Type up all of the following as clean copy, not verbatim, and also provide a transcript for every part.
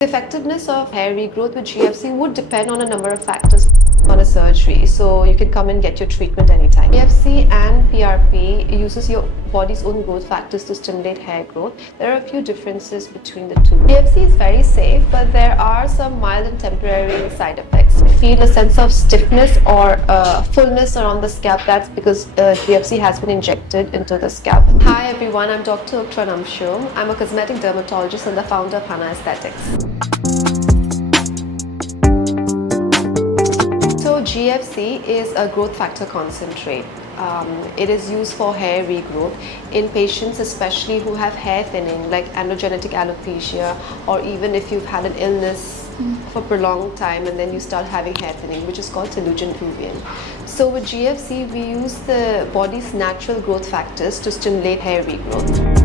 The effectiveness of hair regrowth with GFC would depend on a number of factors on a surgery, so you can come and get your treatment anytime. GFC and PRP uses your body's own growth factors to stimulate hair growth. There are a few differences between the two. GFC is very safe, but there are some mild and temporary side effects. You feel a sense of stiffness or fullness around the scalp. That's because GFC has been injected into the scalp. Hi everyone, I'm Dr. Uktra Namshum. I'm a cosmetic dermatologist and the founder of Hana Aesthetics. So GFC is a growth factor concentrate. It is used for hair regrowth in patients especially who have hair thinning like androgenetic alopecia, or even if you've had an illness for a prolonged time and then you start having hair thinning, which is called telogen effluvium. So with GFC we use the body's natural growth factors to stimulate hair regrowth.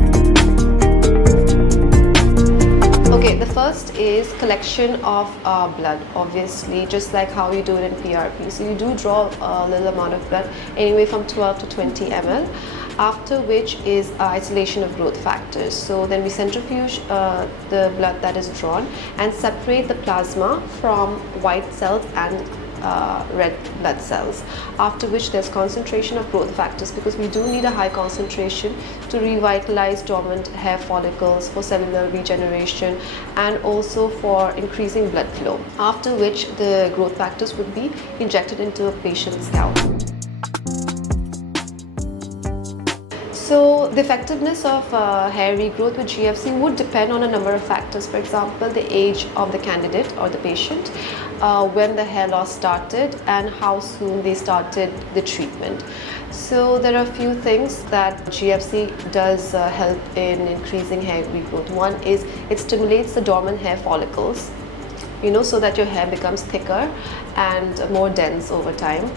Okay, the first is collection of blood, obviously, just like how you do it in PRP. So you do draw a little amount of blood, anyway from 12 to 20 ml, after which is isolation of growth factors. So then we centrifuge the blood that is drawn and separate the plasma from white cells and red blood cells, after which there's concentration of growth factors, because we do need a high concentration to revitalize dormant hair follicles, for cellular regeneration, and also for increasing blood flow, after which the growth factors would be injected into a patient's scalp. So the effectiveness of hair regrowth with GFC would depend on a number of factors. For example, the age of the candidate or the patient, when the hair loss started, and how soon they started the treatment. So there are a few things that GFC does help in increasing hair regrowth. One is it stimulates the dormant hair follicles, so that your hair becomes thicker and more dense over time.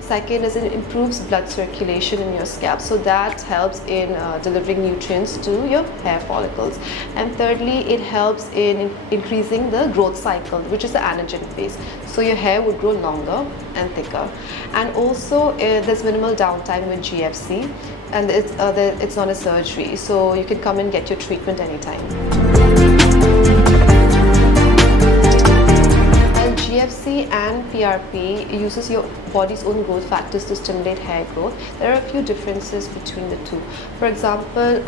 Second is it improves blood circulation in your scalp, so that helps in delivering nutrients to your hair follicles. And thirdly, it helps in increasing the growth cycle, which is the anagen phase, so your hair would grow longer and thicker. And also there's minimal downtime with GFC, and it's not a surgery, so you can come and get your treatment anytime. GFC and PRP uses your body's own growth factors to stimulate hair growth. There are a few differences between the two. For example,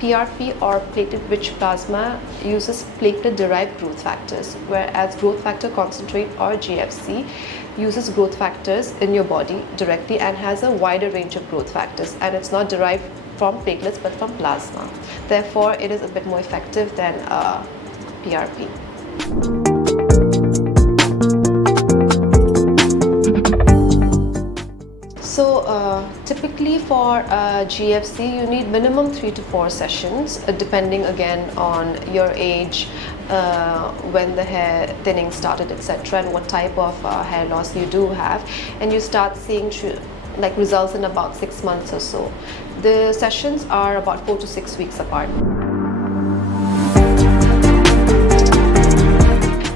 PRP or platelet-rich plasma uses platelet-derived growth factors, whereas growth factor concentrate or GFC uses growth factors in your body directly and has a wider range of growth factors, and it's not derived from platelets but from plasma. Therefore, it is a bit more effective than PRP. So typically for GFC you need minimum 3 to 4 sessions, depending again on your age, when the hair thinning started, etc., and what type of hair loss you do have, and you start seeing results in about 6 months or so. The sessions are about 4 to 6 weeks apart.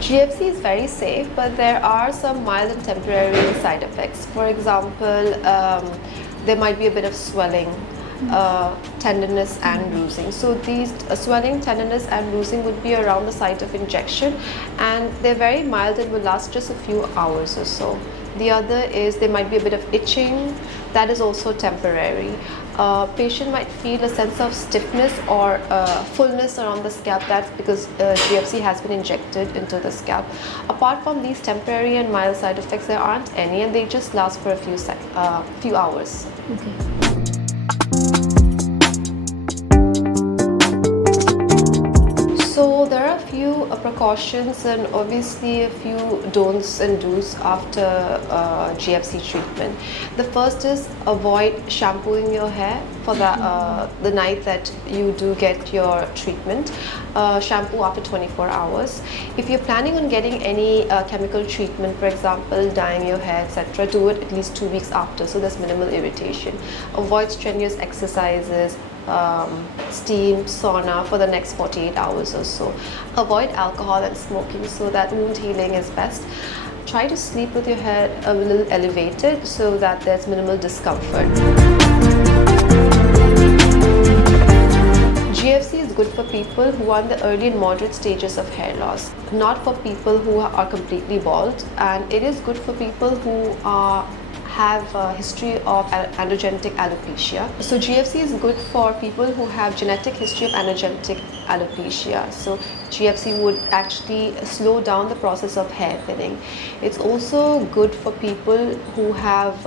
GFC is very safe, but there are some mild and temporary side effects. For example, there might be a bit of swelling, tenderness and bruising. So these swelling, tenderness and bruising would be around the site of injection, and they're very mild and will last just a few hours or so. The other is there might be a bit of itching, that is also temporary. Patient might feel a sense of stiffness or fullness around the scalp. That's because GFC has been injected into the scalp. Apart from these temporary and mild side effects, there aren't any, and they just last for a few hours. Okay. So there are a few precautions and obviously a few don'ts and do's after GFC treatment. The first is avoid shampooing your hair for the night that you do get your treatment. Shampoo after 24 hours. If you're planning on getting any chemical treatment, for example dyeing your hair, etc., do it at least 2 weeks after, so there's minimal irritation. Avoid strenuous exercises, steam, sauna for the next 48 hours or so. Avoid alcohol and smoking, so that wound healing is best. Try to sleep with your head a little elevated so that there's minimal discomfort. GFC is good for people who are in the early and moderate stages of hair loss, not for people who are completely bald, and it is good for people who have a history of androgenetic alopecia. So GFC is good for people who have genetic history of androgenetic alopecia. So GFC would actually slow down the process of hair thinning. It's also good for people who have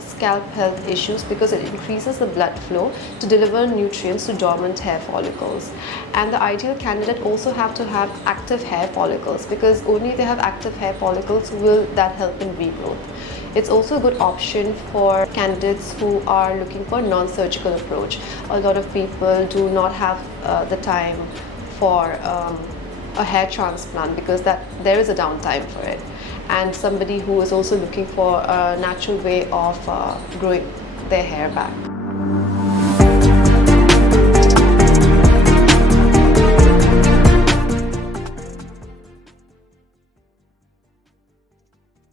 scalp health issues because it increases the blood flow to deliver nutrients to dormant hair follicles. And the ideal candidate also have to have active hair follicles, because only if they have active hair follicles will that help in regrowth. It's also a good option for candidates who are looking for a non-surgical approach. A lot of people do not have the time for a hair transplant because there is a downtime for it. And somebody who is also looking for a natural way of growing their hair back.